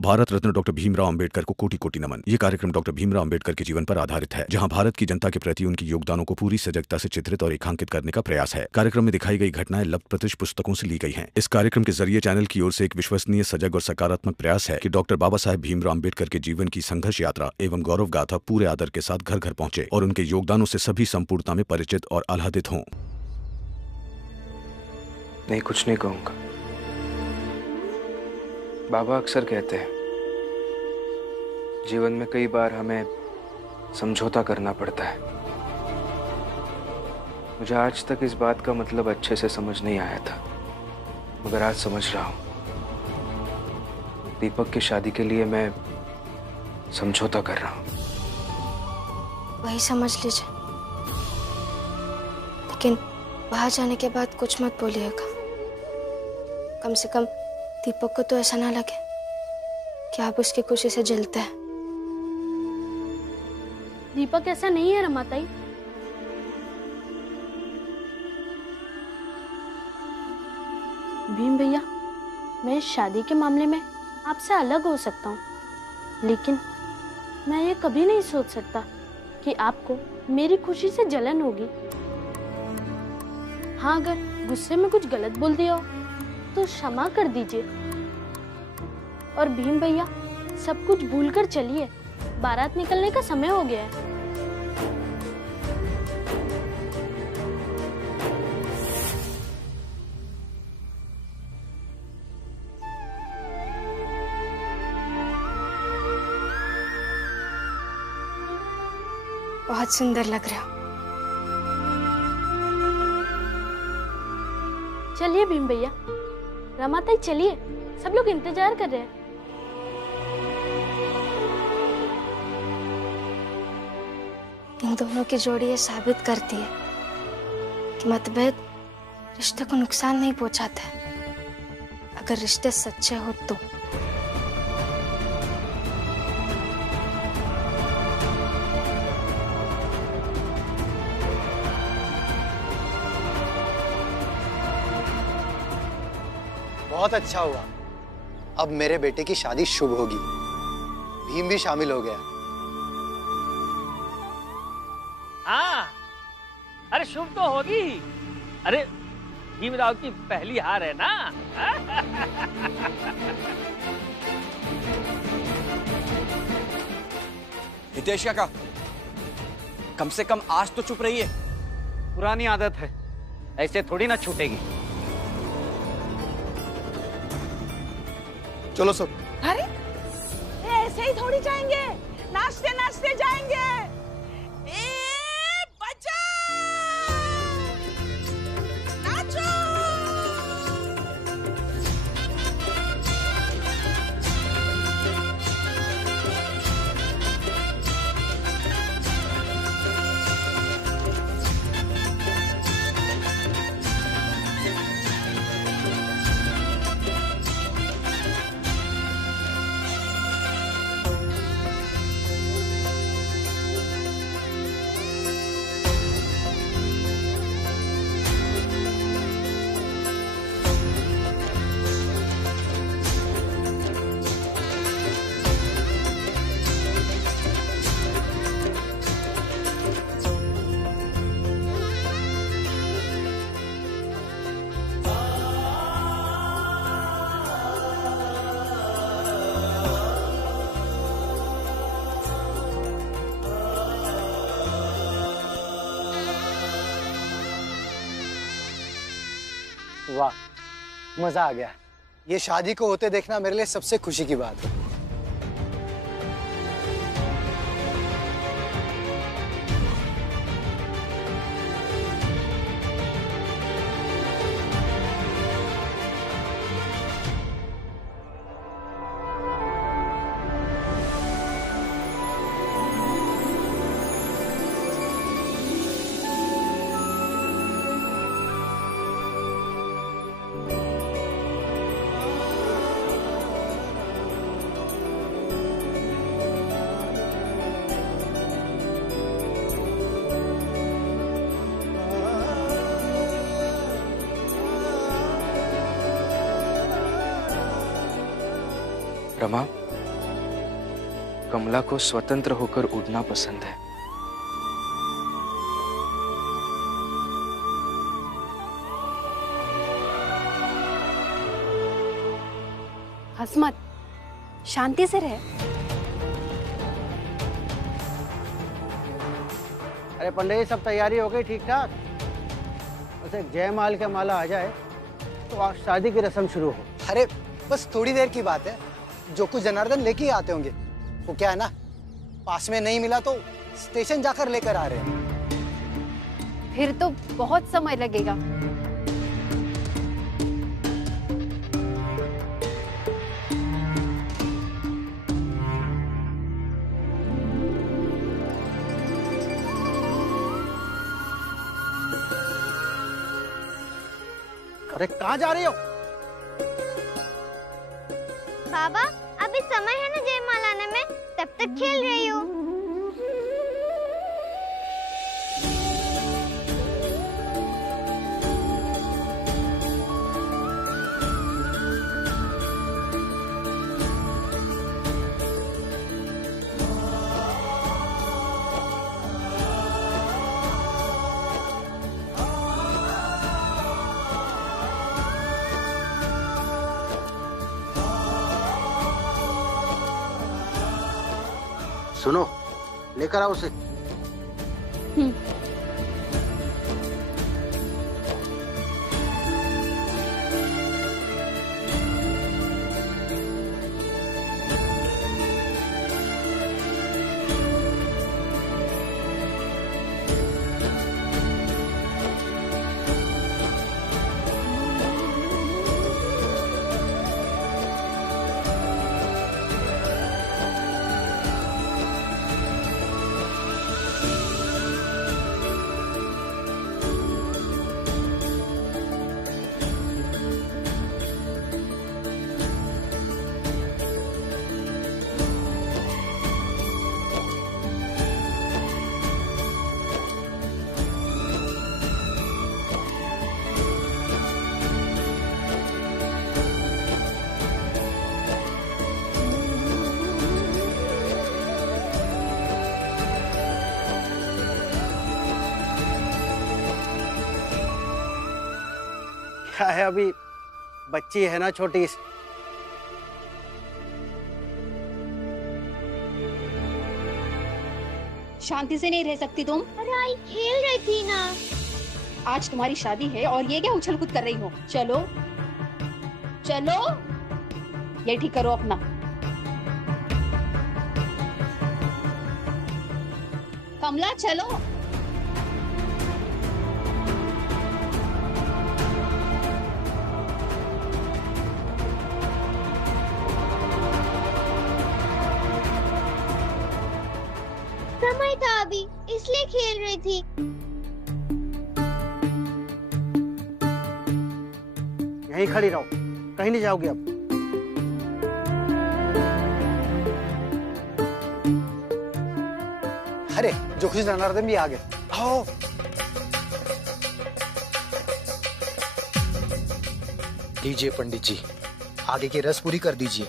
Bharat Ratna doctor Bhimrao Ambedkar को कोटि कोटि नमन। ये कार्यक्रम डॉक्टर भीमराव अंबेडकर के जीवन पर आधारित है, जहां भारत की जनता के प्रति उनके योगदानों को पूरी सजगता से चित्रित और रेखांकित करने का प्रयास है। कार्यक्रम में दिखाई गई घटनाएं लब्ध प्रतिष्ठ पुस्तकों से ली गई हैं। इस कार्यक्रम के जरिए चैनल की ओर से एक विश्वसनीय, सजग और सकारात्मक प्रयास है कि डॉक्टर बाबा साहेब भीमराव अंबेडकर के जीवन की संघर्ष यात्रा एवं गौरव गाथा पूरे आदर के साथ घर घर पहुंचे और उनके योगदानों से सभी संपूर्णता में परिचित और आह्लादित हों। नहीं, कुछ नहीं कहूंगा। बाबा अक्सर कहते हैं जीवन में कई बार हमें समझौता करना पड़ता है। मुझे आज तक इस बात का मतलब अच्छे से समझ नहीं आया था, मगर आज समझ रहा हूं। दीपक की शादी के लिए मैं समझौता कर रहा हूं। वही समझ लीजिए, लेकिन बाहर जाने के बाद कुछ मत बोलिएगा। कम से कम दीपक को तो ऐसा ना लगे कि आप उसकी खुशी से जलते हैं। दीपक ऐसा नहीं है रमाताई। भीम भैया, मैं इस शादी के मामले में आपसे अलग हो सकता हूँ, लेकिन मैं ये कभी नहीं सोच सकता कि आपको मेरी खुशी से जलन होगी। हाँ, अगर गुस्से में कुछ गलत बोल दिया हो तो क्षमा कर दीजिए। और भीम भैया, सब कुछ भूलकर चलिए, बारात निकलने का समय हो गया है। बहुत सुंदर लग रहे हो। चलिए भीम भैया, रमाताई चलिए, सब लोग इंतजार कर रहे हैं। इन दोनों की जोड़ी ये साबित करती है कि मतभेद रिश्ते को नुकसान नहीं पहुंचाते, अगर रिश्ते सच्चे हो तो। बहुत अच्छा हुआ, अब मेरे बेटे की शादी शुभ होगी। भीम भी शामिल हो गया। हाँ, अरे शुभ तो होगी ही। अरे भीमराव की पहली हार है ना। हितेश काका, कम से कम आज तो चुप रहिए। पुरानी आदत है, ऐसे थोड़ी ना छूटेगी। चलो सब। अरे ऐसे ही थोड़ी जाएंगे, नाचते नाचते जाएंगे। बचाओ, नाचो। वाह, मजा आ गया। ये शादी को होते देखना मेरे लिए सबसे खुशी की बात है। रमा, कमला को स्वतंत्र होकर उड़ना पसंद है। हंस मत, शांति से रह। अरे पंडित, सब तैयारी हो गई ठीक ठाक? बस एक जयमाल के माला आ जाए तो आज शादी की रस्म शुरू हो। अरे बस थोड़ी देर की बात है, जो कुछ जनार्दन लेके ही आते होंगे। वो क्या है ना, पास में नहीं मिला तो स्टेशन जाकर लेकर आ रहे हैं। फिर तो बहुत समय लगेगा। अरे कहाँ जा रही हो? बाबा, अभी समय है ना जयमाल आने में, तब तक खेल रही हूँ। सुनो, लेकर आओ उसे। क्या है, अभी बच्ची है ना छोटी। शांति से नहीं रह सकती तुम? अरे आई खेल रही थी ना। आज तुम्हारी शादी है और ये क्या उछल कूद कर रही हो? चलो चलो, ये ठीक करो अपना। कमला चलो। समय था अभी, इसलिए खेल रही थी। यहीं खड़ी रहो, कहीं नहीं जाओगी अब। अरे जो कुछ जनार्दन भी आ गए। आओ। लीजिए पंडित जी, आगे की रस पूरी कर दीजिए।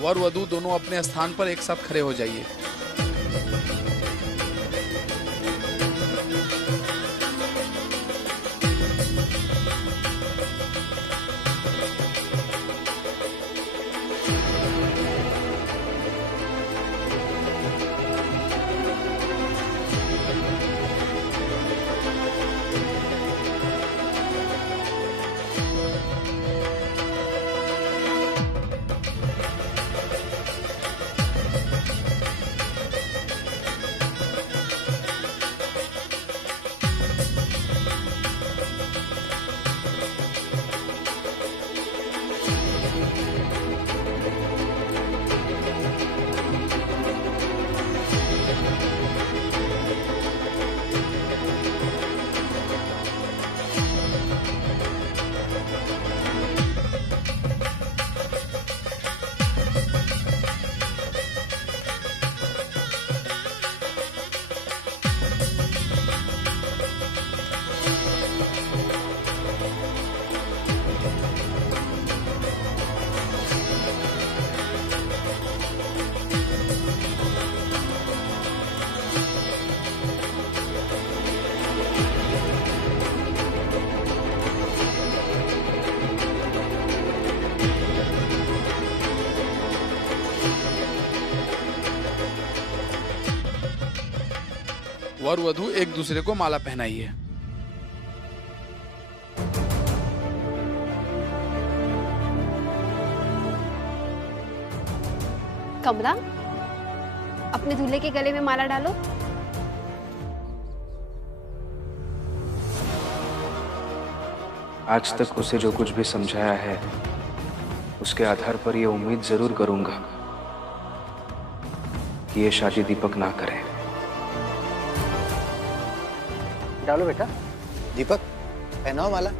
वर वधू दोनों अपने स्थान पर एक साथ खड़े हो जाइए। वर वधू एक दूसरे को माला पहनाइए। कमला, अपने दूल्हे के गले में माला डालो। आज तक उसे जो कुछ भी समझाया है उसके आधार पर यह उम्मीद जरूर करूंगा कि ये शादी दीपक ना करे। डालो बेटा। दीपक, पहनाओ माला।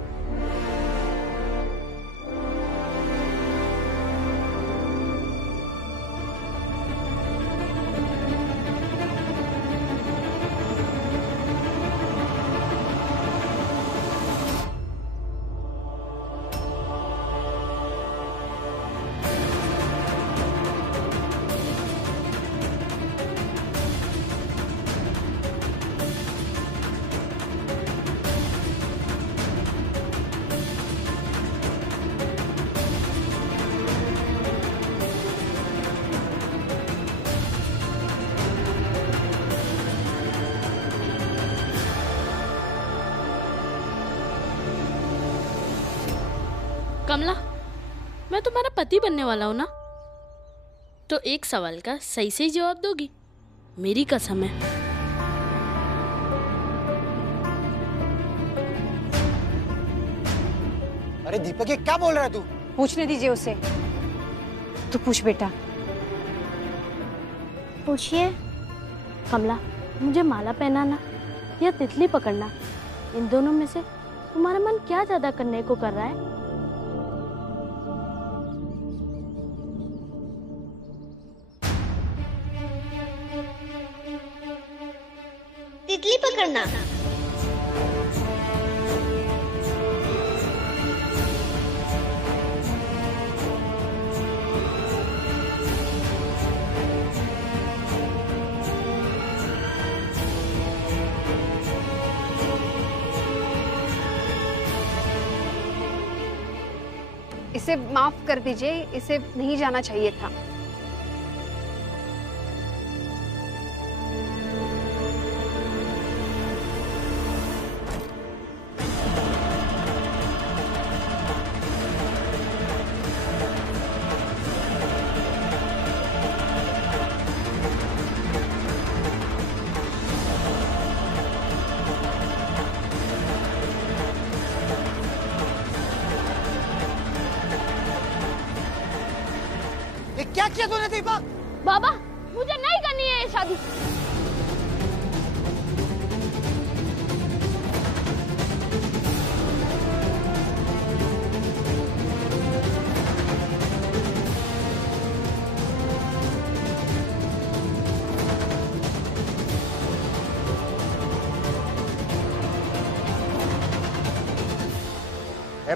कमला, मैं तुम्हारा पति बनने वाला हूँ ना, तो एक सवाल का सही सही जवाब दोगी? मेरी कसम है। अरे दीपक, ये क्या बोल रहा है तू? पूछने दीजिए उसे। तू पूछ बेटा। पूछिए। कमला, मुझे माला पहनाना या तितली पकड़ना, इन दोनों में से तुम्हारा मन क्या ज्यादा करने को कर रहा है? तितली पकड़ना। इसे माफ कर दीजिए, इसे नहीं जाना चाहिए था। क्या किया तूने दीपक? बाबा, मुझे नहीं करनी है ये शादी।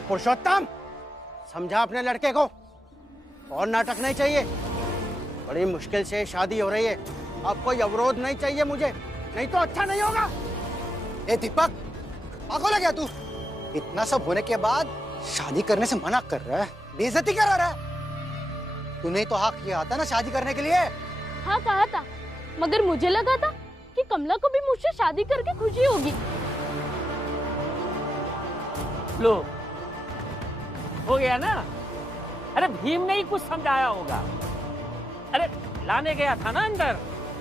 पुरुषोत्तम, समझा अपने लड़के को, और नाटक नहीं चाहिए। बड़ी मुश्किल से शादी हो रही है, अब कोई अवरोध नहीं चाहिए मुझे, नहीं तो अच्छा नहीं होगा। ए दीपक, पागल है क्या तू? इतना सब होने के बाद शादी करने से मना कर रहा है, बेइज्जती करा रहा है। तूने ही तो हाँ किया था ना शादी करने के लिए। हाँ कहा था, मगर मुझे लगा था कि कमला को भी मुझसे शादी करके खुशी होगी। लो, हो गया ना? अरे भीम ने ही कुछ समझाया होगा। अरे लाने गया था ना अंदर,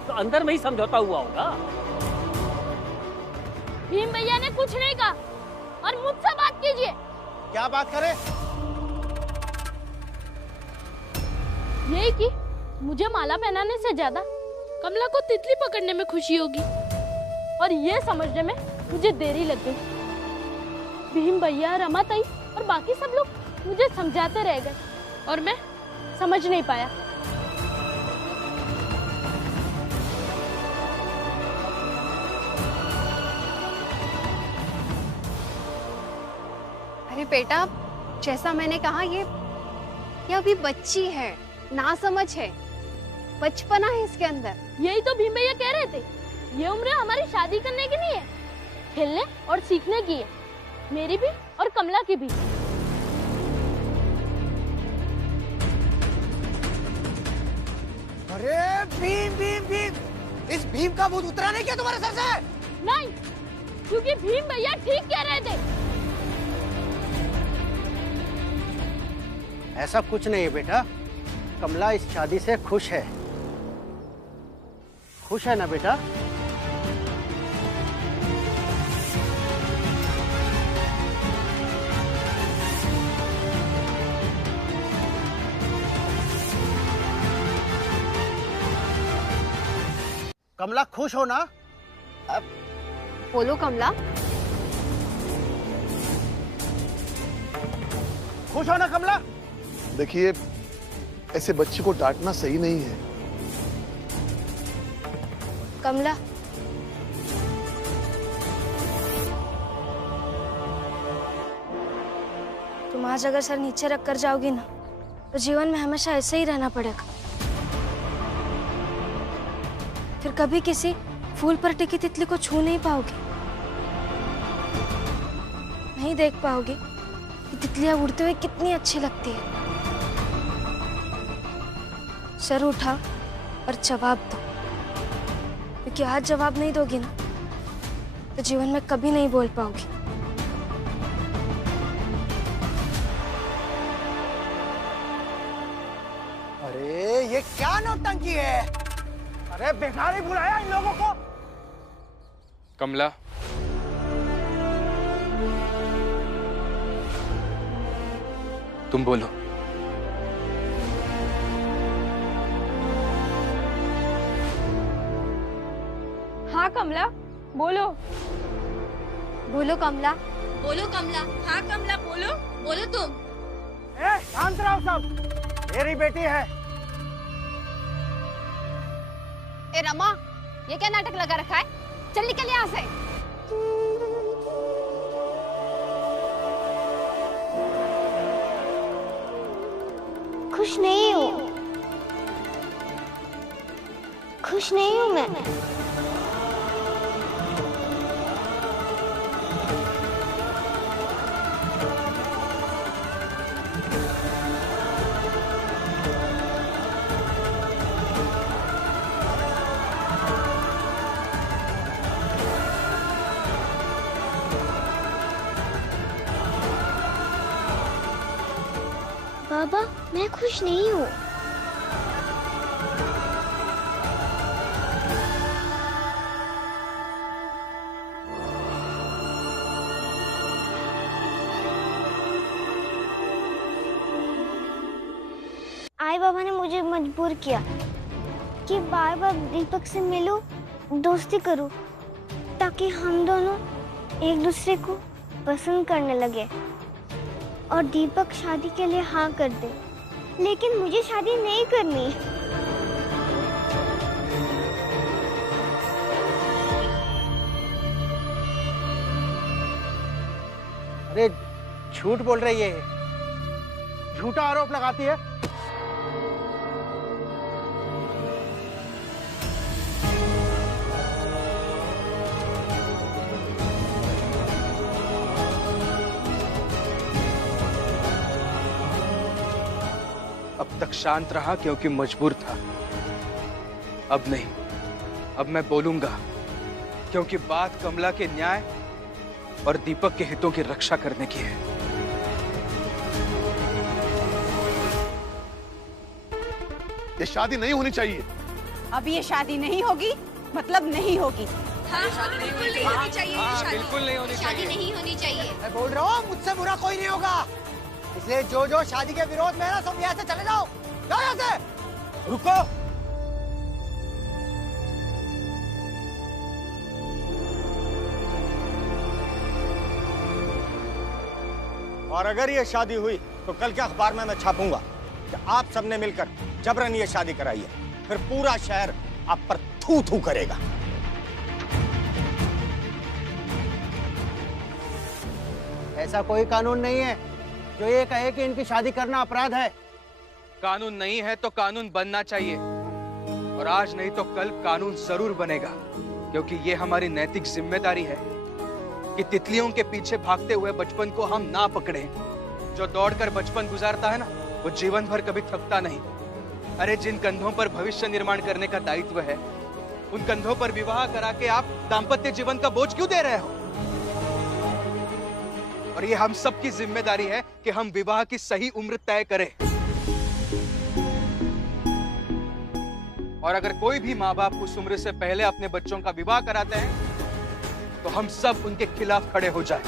तो अंदर में ही समझौता हुआ होगा। भीम भैया ने कुछ नहीं कहा, और मुझसे बात कीजिए। क्या बात करे? यही कि मुझे माला पहनाने से ज्यादा कमला को तितली पकड़ने में खुशी होगी, और ये समझने में मुझे देरी लग गई। भीम भैया, रमा ताई और बाकी सब लोग मुझे समझाते रह गए, और मैं समझ नहीं पाया। अरे बेटा, जैसा मैंने कहा, ये अभी बच्ची है, नासमझ है, बचपना है इसके अंदर। यही तो भीम भैया कह रहे थे, ये उम्र हमारी शादी करने की नहीं है, खेलने और सीखने की है, मेरी भी और कमला की भी। अरे भीम भीम भीम, इस भीम का भूत उतरा नहीं क्या तुम्हारे सर से? नहीं, क्योंकि भीम भैया ठीक कह रहे थे। ऐसा कुछ नहीं है बेटा, कमला इस शादी से खुश है। खुश है ना बेटा? कमला खुश हो ना? अब बोलो कमला। खुश हो ना कमला? देखिए, ऐसे बच्चे को डांटना सही नहीं है। कमला, तुम आज अगर सर नीचे रख कर जाओगी ना, तो जीवन में हमेशा ऐसे ही रहना पड़ेगा। फिर कभी किसी फूल पर टिकी तितली को छू नहीं पाओगी, नहीं देख पाओगी कि तितलियां उड़ते हुए कितनी अच्छी लगती है। सर उठाओ और जवाब दो, क्योंकि आज जवाब नहीं दोगी ना, तो जीवन में कभी नहीं बोल पाओगी। अरे ये क्या नौटंकी है? अरे बेकार ही बुलाया इन लोगों को। कमला, तुम बोलो। हाँ कमला, बोलो। बोलो कमला। बोलो कमला। हाँ कमला, बोलो। बोलो तुम। शांत रहो सब, मेरी बेटी है। ए रमा, ये क्या नाटक लगा रखा है? चल निकल यहाँ से। खुश नहीं हूँ, खुश नहीं हूँ मैं। बाबा, मैं खुश नहीं हूँ। आई बाबा ने मुझे मजबूर किया कि बार बार दीपक से मिलूं, दोस्ती करूं, ताकि हम दोनों एक दूसरे को पसंद करने लगे और दीपक शादी के लिए हाँ कर दे। लेकिन मुझे शादी नहीं करनी। अरे झूठ बोल रही है, झूठा आरोप लगाती है। अब तक शांत रहा क्योंकि मजबूर था। अब नहीं, अब मैं बोलूंगा, क्योंकि बात कमला के न्याय और दीपक के हितों की रक्षा करने की है। ये शादी नहीं होनी चाहिए। अब ये शादी नहीं होगी, मतलब नहीं होगी। हाँ, बिल्कुल नहीं होनी चाहिए। हाँ, बिल्कुल नहीं होनी शादी चाहिए। नहीं होनी चाहिए। मैं बोल रहा हूँ, मुझसे बुरा कोई नहीं होगा। इसलिए जो शादी के विरोध में है ना, सब यहाँ से चले जाओ। जाओ यहाँ से। रुको। और अगर ये शादी हुई तो कल के अखबार में मैं छापूंगा कि आप सबने मिलकर जबरन ये शादी कराई है। फिर पूरा शहर आप पर थू थू करेगा। ऐसा कोई कानून नहीं है जो ये कहे कि इनकी शादी करना अपराध है। कानून नहीं है तो कानून बनना चाहिए, और आज नहीं तो कल कानून जरूर बनेगा, क्योंकि ये हमारी नैतिक जिम्मेदारी है कि तितलियों के पीछे भागते हुए बचपन को हम ना पकड़ें। जो दौड़कर बचपन गुजारता है ना, वो जीवन भर कभी थकता नहीं। अरे जिन कंधों पर भविष्य निर्माण करने का दायित्व है, उन कंधों पर विवाह करा के आप दाम्पत्य जीवन का बोझ क्यों दे रहे हो? और ये हम सब की जिम्मेदारी है कि हम विवाह की सही उम्र तय करें। और अगर कोई भी माँ बाप उस उम्र से पहले अपने बच्चों का विवाह कराते हैं तो हम सब उनके खिलाफ खड़े हो जाएं।